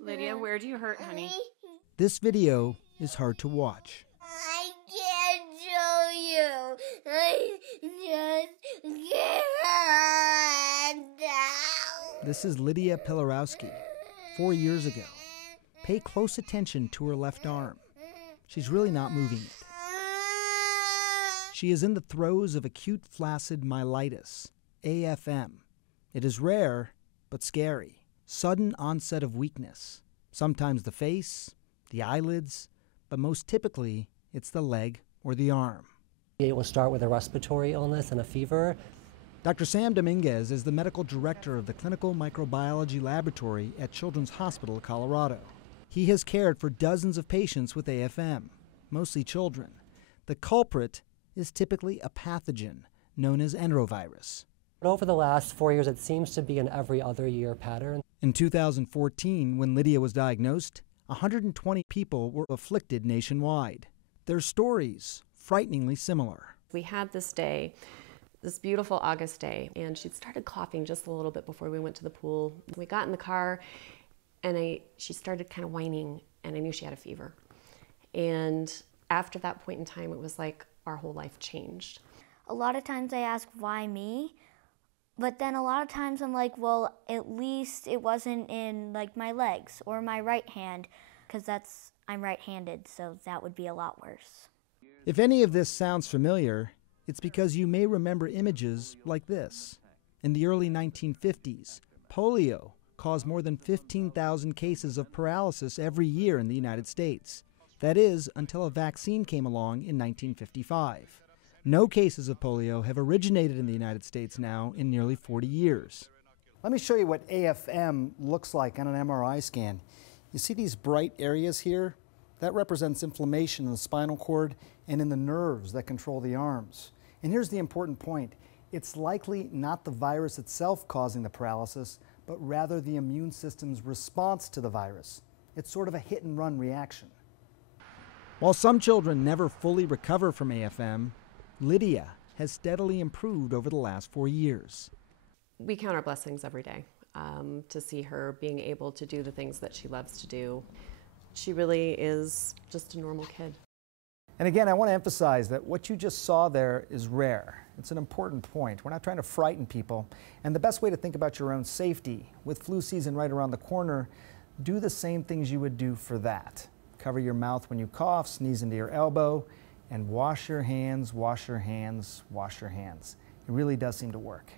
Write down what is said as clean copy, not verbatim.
Lydia, where do you hurt, honey? This video is hard to watch. I can't show you. I just can't. This is Lydia Pilarowski, 4 years ago. Pay close attention to her left arm. She's really not moving it. She is in the throes of acute flaccid myelitis, AFM. It is rare, but scary. Sudden onset of weakness. Sometimes the face, the eyelids, but most typically, it's the leg or the arm. It will start with a respiratory illness and a fever. Dr. Sam Dominguez is the medical director of the Clinical Microbiology Laboratory at Children's Hospital of Colorado. He has cared for dozens of patients with AFM, mostly children. The culprit is typically a pathogen known as enterovirus. Over the last 4 years, it seems to be an every other year pattern. In 2014, when Lydia was diagnosed, 120 people were afflicted nationwide. Their stories frighteningly similar. We had this day, this beautiful August day, and she'd started coughing just a little bit before we went to the pool. We got in the car, and she started kind of whining, and I knew she had a fever. And after that point in time, it was like our whole life changed. A lot of times I ask, why me? But then a lot of times I'm like, well, at least it wasn't in like my legs or my right hand, because I'm right-handed, so that would be a lot worse. If any of this sounds familiar, it's because you may remember images like this. In the early 1950s, polio caused more than 15,000 cases of paralysis every year in the United States. That is, until a vaccine came along in 1955. No cases of polio have originated in the United States now in nearly 40 years. Let me show you what AFM looks like on an MRI scan. You see these bright areas here? That represents inflammation in the spinal cord and in the nerves that control the arms. And here's the important point. It's likely not the virus itself causing the paralysis, but rather the immune system's response to the virus. It's sort of a hit-and-run reaction. While some children never fully recover from AFM, Lydia has steadily improved over the last 4 years. We count our blessings every day to see her being able to do the things that she loves to do. She really is just a normal kid. And again, I want to emphasize that what you just saw there is rare. It's an important point. We're not trying to frighten people. And the best way to think about your own safety, with flu season right around the corner, do the same things you would do for that. Cover your mouth when you cough, sneeze into your elbow, and wash your hands, wash your hands, wash your hands. It really does seem to work.